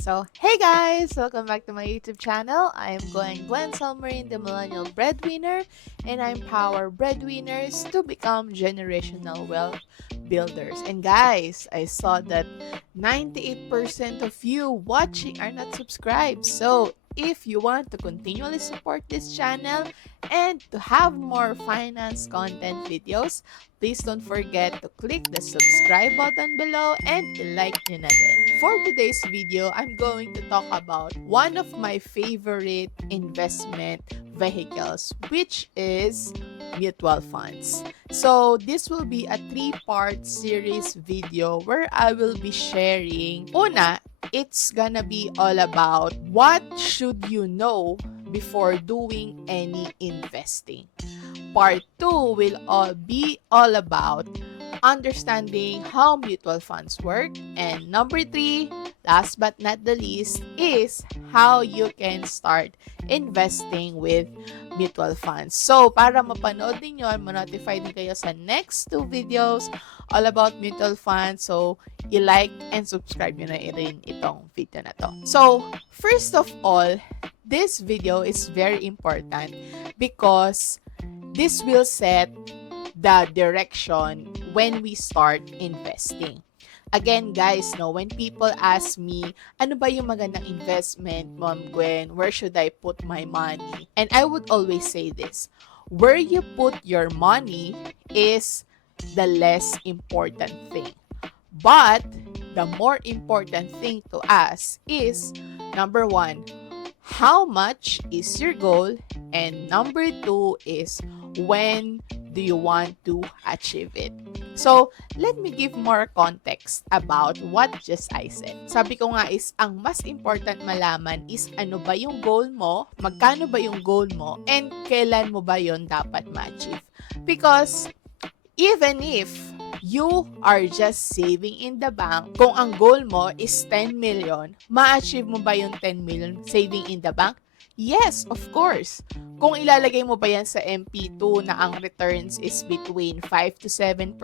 So, hey guys! Welcome back to my YouTube channel. I am Gwen Salmarin, the Millennial Breadwinner, and I empower breadwinners to become generational wealth builders. And guys, I saw that 98% of you watching are not subscribed. So, if you want to continually support this channel and to have more finance content videos, please don't forget to click the subscribe button below and i-like nyo na din. For today's video, I'm going to talk about one of my favorite investment vehicles, which is mutual funds. So this will be a three-part series video where I will be sharing. Una, it's gonna be all about what should you know before doing any investing. Part 2 will be all about understanding how mutual funds work. And number 3, last but not the least, is how you can start investing with mutual funds. So, para mapanood din yun, ma-notify din kayo sa next 2 videos all about mutual funds. So, i-like and subscribe nyo na rin itong video na to. So, first of all, this video is very important because this will set the direction when we start investing. Again, guys, no, when people ask me, ano ba yung magandang investment, Mom Gwen? Where should I put my money? And I would always say this, where you put your money is the less important thing. But the more important thing to us is, number 1, how much is your goal? And number 2 is, when do you want to achieve it? So, let me give more context about what just I said. Sabi ko nga is, ang mas important malaman is ano ba yung goal mo, magkano ba yung goal mo, and kailan mo ba yon dapat ma-achieve. Because even if you are just saving in the bank, kung ang goal mo is 10 million, ma-achieve mo ba yung 10 million saving in the bank? Yes, of course. Kung ilalagay mo ba yan sa MP2 na ang returns is between 5 to 7%,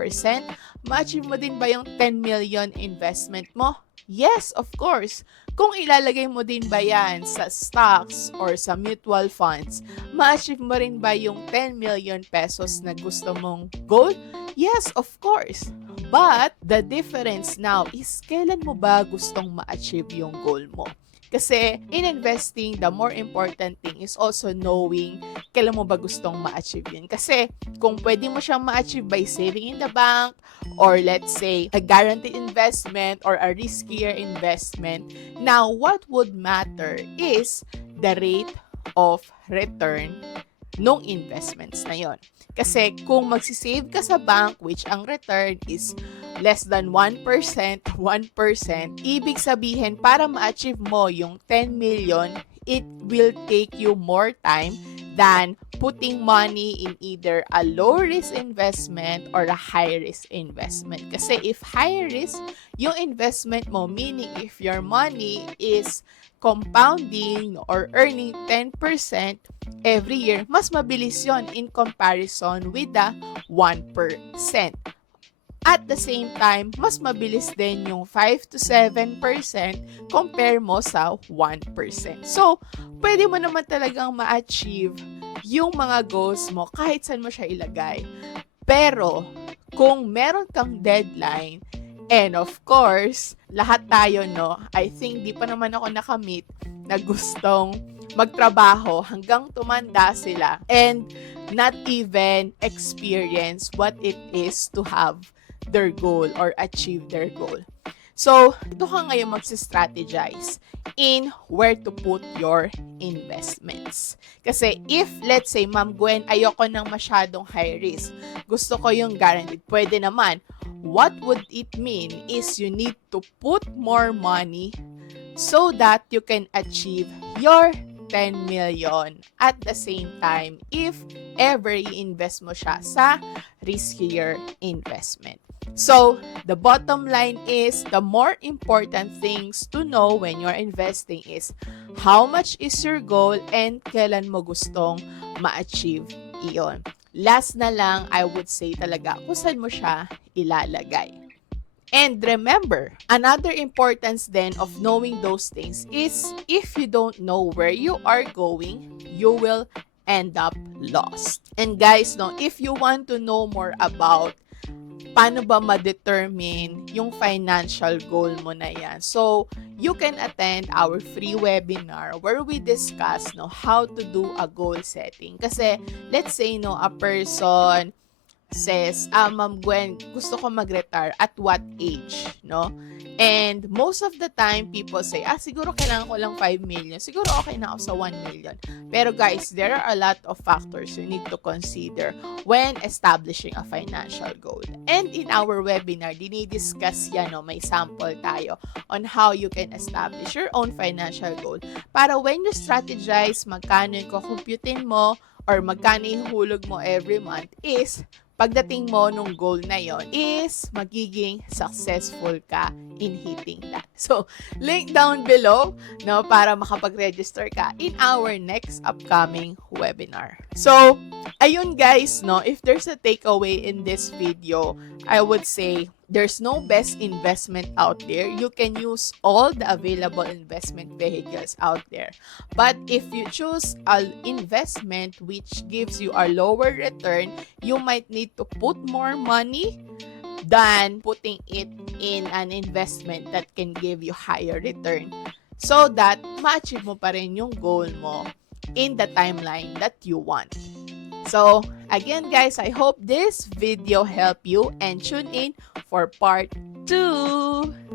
ma-achieve mo din ba yung 10 million investment mo? Yes, of course. Kung ilalagay mo din ba yan sa stocks or sa mutual funds, ma-achieve mo rin ba yung 10 million pesos na gusto mong goal? Yes, of course. But the difference now is kailan mo ba gustong ma-achieve yung goal mo? Kasi in investing, the more important thing is also knowing kailan mo ba gustong ma-achieve yun. Kasi kung pwede mo siyang ma-achieve by saving in the bank, or let's say a guaranteed investment or a riskier investment, now what would matter is the rate of return nung investments na yon. Kasi kung magsisave ka sa bank, which ang return is less than 1%, 1%, ibig sabihin para ma-achieve mo yung 10 million, it will take you more time than putting money in either a low-risk investment or a high-risk investment. Kasi if high-risk yung investment mo, meaning if your money is compounding or earning 10% every year, mas mabilis yon in comparison with the 1%. At the same time, mas mabilis din yung 5 to 7% compare mo sa 1%. So, pwede mo naman talagang ma-achieve yung mga goals mo kahit saan mo siya ilagay. Pero, kung meron kang deadline, and of course, lahat tayo, no, I think di pa naman ako nakamit na gustong magtrabaho hanggang tumanda sila and not even experience what it is to have their goal or achieve their goal. So, ito ka ngayon magsistrategize in where to put your investments. Kasi if, let's say, Ma'am Gwen, ayoko ng masyadong high risk, gusto ko yung guaranteed, pwede naman. What would it mean is you need to put more money so that you can achieve your 10 million at the same time if ever i-invest mo siya sa riskier investment. So, the bottom line is the more important things to know when you're investing is how much is your goal and kailan mo gustong ma-achieve iyon. Last na lang, I would say talaga kung saan mo siya ilalagay. And remember, another importance then of knowing those things is if you don't know where you are going, you will end up lost. And guys, no, if you want to know more about paano ba ma-determine yung financial goal mo na yan. So, you can attend our free webinar where we discuss no how to do a goal setting. Kasi, let's say no, a person says, Ma'am Gwen, gusto ko mag-retire at what age, no? And most of the time, people say, siguro kailangan ko lang 5 million. Siguro okay na ako sa 1 million. Pero guys, there are a lot of factors you need to consider when establishing a financial goal. And in our webinar, dinidiscuss yan, no? May sample tayo on how you can establish your own financial goal para when you strategize, magkano yung kukumputin mo or magkano yung hulog mo every month is pagdating mo nung goal na yon is magiging successful ka in hitting that. So, link down below no, para makapag-register ka in our next upcoming webinar. So, ayun guys, no, if there's a takeaway in this video, I would say there's no best investment out there. You can use all the available investment vehicles out there. But if you choose an investment which gives you a lower return, you might need to put more money than putting it in an investment that can give you higher return so that ma-achieve mo pa rin yung goal mo in the timeline that you want. So, again guys, I hope this video helped you and tune in for part 2.